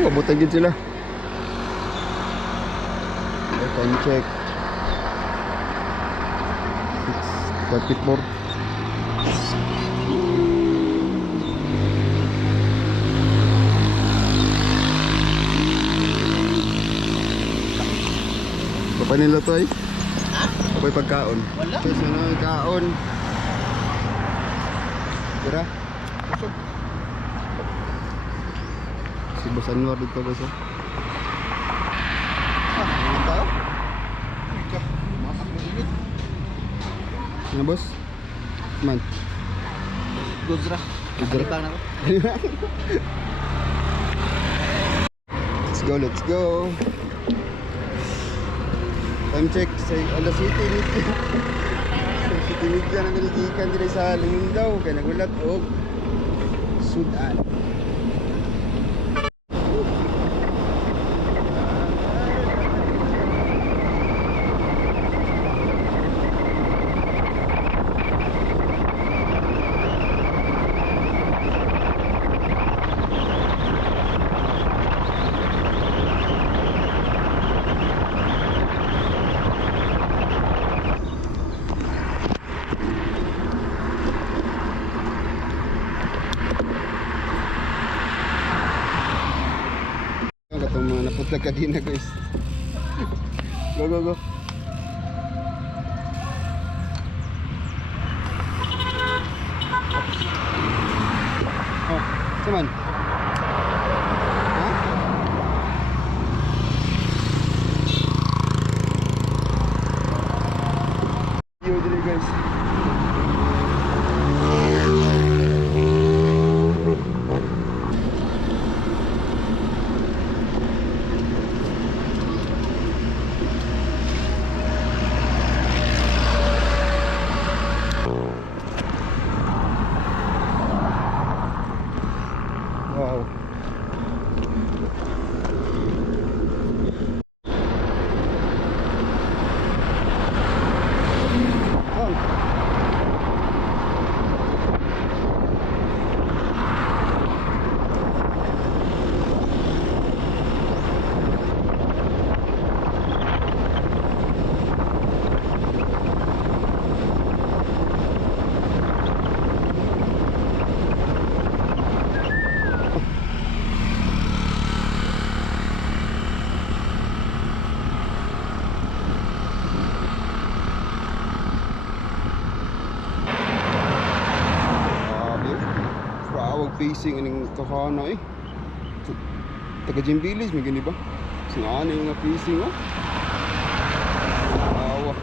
Abutan din sila. Time check. 6:34. Apa nila to ay? Ha? Apay pagkaon? Wala. Kasi ano kaon? Tira? Kusog. Si Boss Anwar dito guys. Ano tayo? Ika. Masak na init. Ano boss? Man. Guzra. Guzra. Ibang ako. Let's go, let's go. Time check sa alas 7 init. Sa City Media na niligikan din sa Lingaw. Kaya nagulat o Sudan. Itong mga naputlag kadina guys. Go go go. Oh, saman. Ha? Yo dili guys. Wow. Oh. Awag facing aning kahana eh. Taga Jimbilis may gani ba? Sinaan yung mga facing oh. Awa.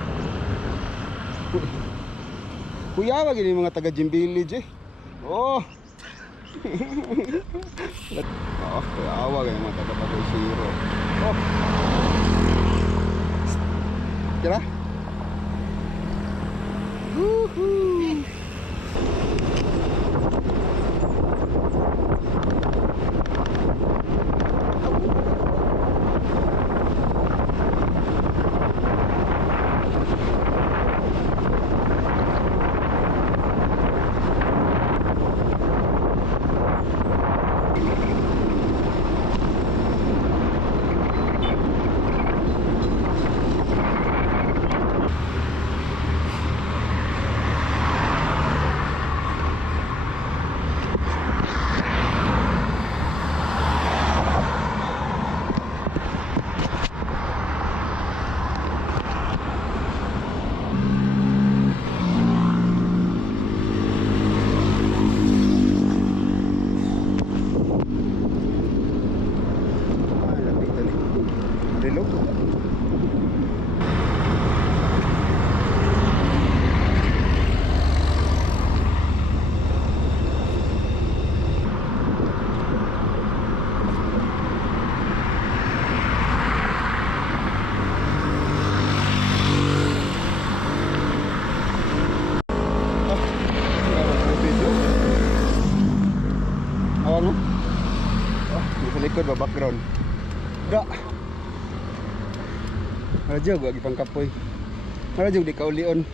Kuya wag yung mga taga Jimbilis eh. Oh. Oh, kuya awag yung mga taga Bagay Zero. Oh. Kira? Woohoo. Ano? Oh, sa likod ba background. Da. Radyo gua gipang kapoy. Radyo di kaulion.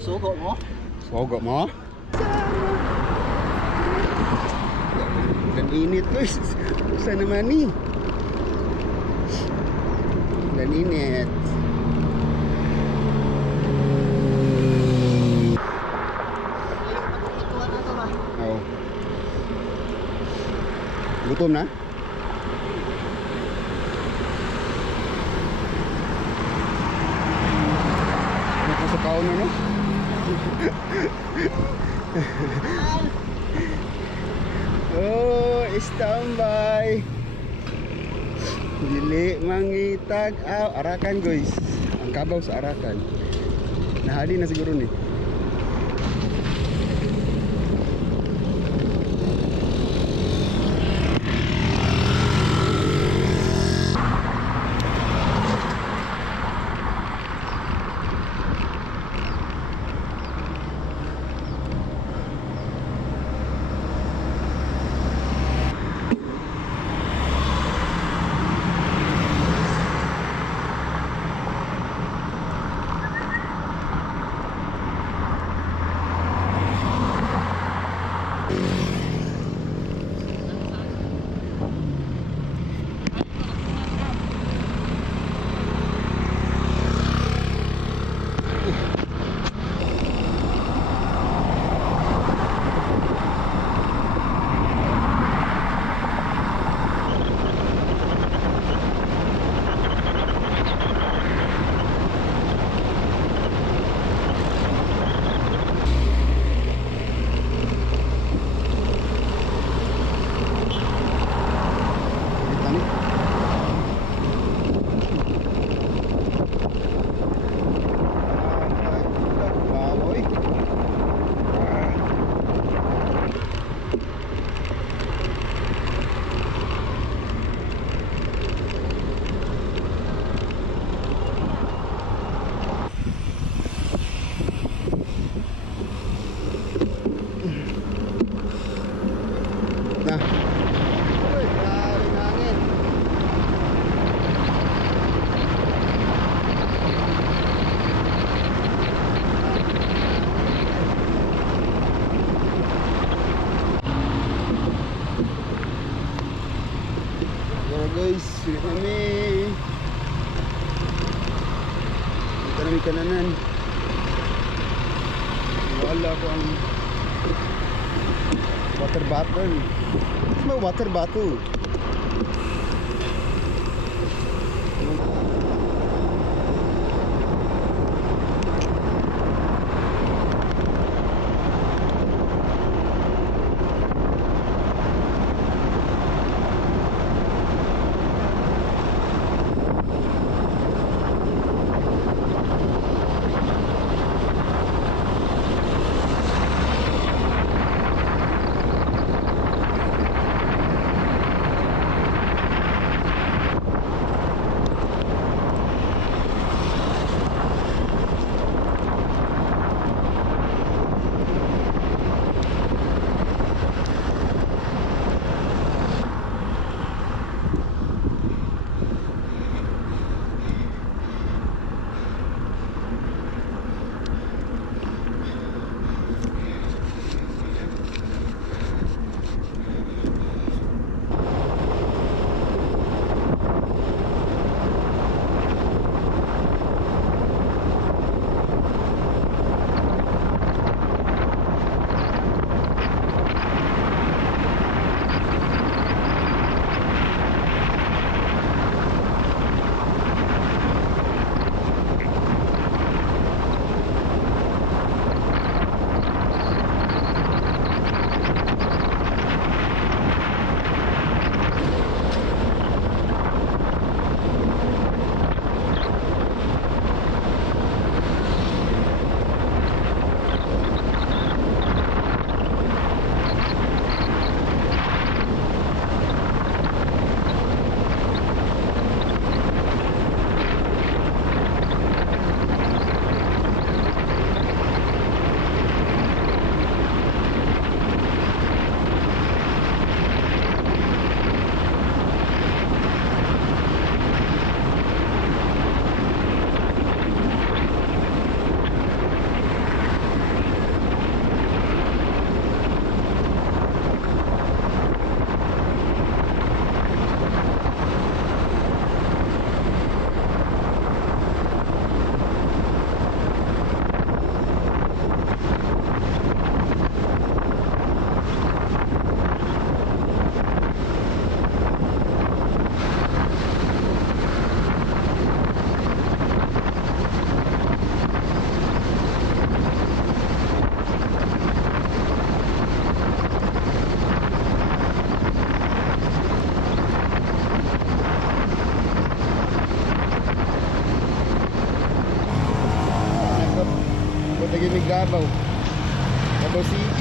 Sugo mo? Sogo mo? Dan init guys. Saan naman ni? Dan init. Oh. Gutom na? Nakasakaw na no? Oh, standby. Dili mangitag Arakan guys. Ang kabaw sa Arakan. Nahali na siguro ni. Na. Uy, grabing hangin. Tara guys, sulit kami. Dito namin kananan. Wala ko ang water bottle. May water bottle.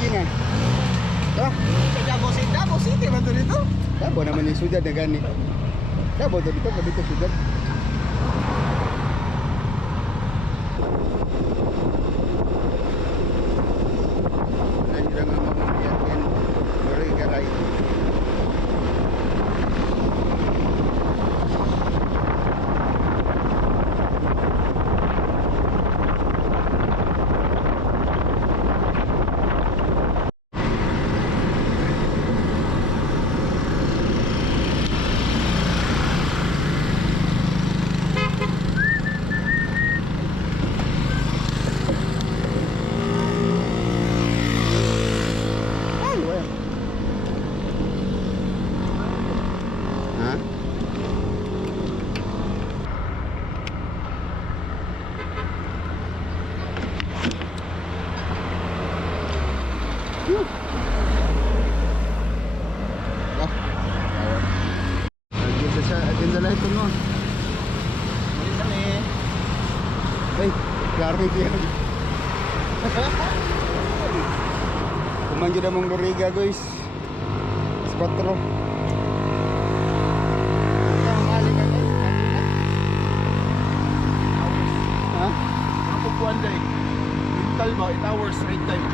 Sige na. Ah, Davao City ba ito dito? Davao naman yung sudad na gani. Davao dito, dito sudad. Nandiyan ang mga yan. Garay-garay. Ay, wala. Ha? Ah, agenda siya, agenda lang ito no. Minsan eh. Ay, klaro yan. Kumanggid na mong Loriga guys. Squatro. Ha? Ako po anday. Mental ba? 8 hours, right time.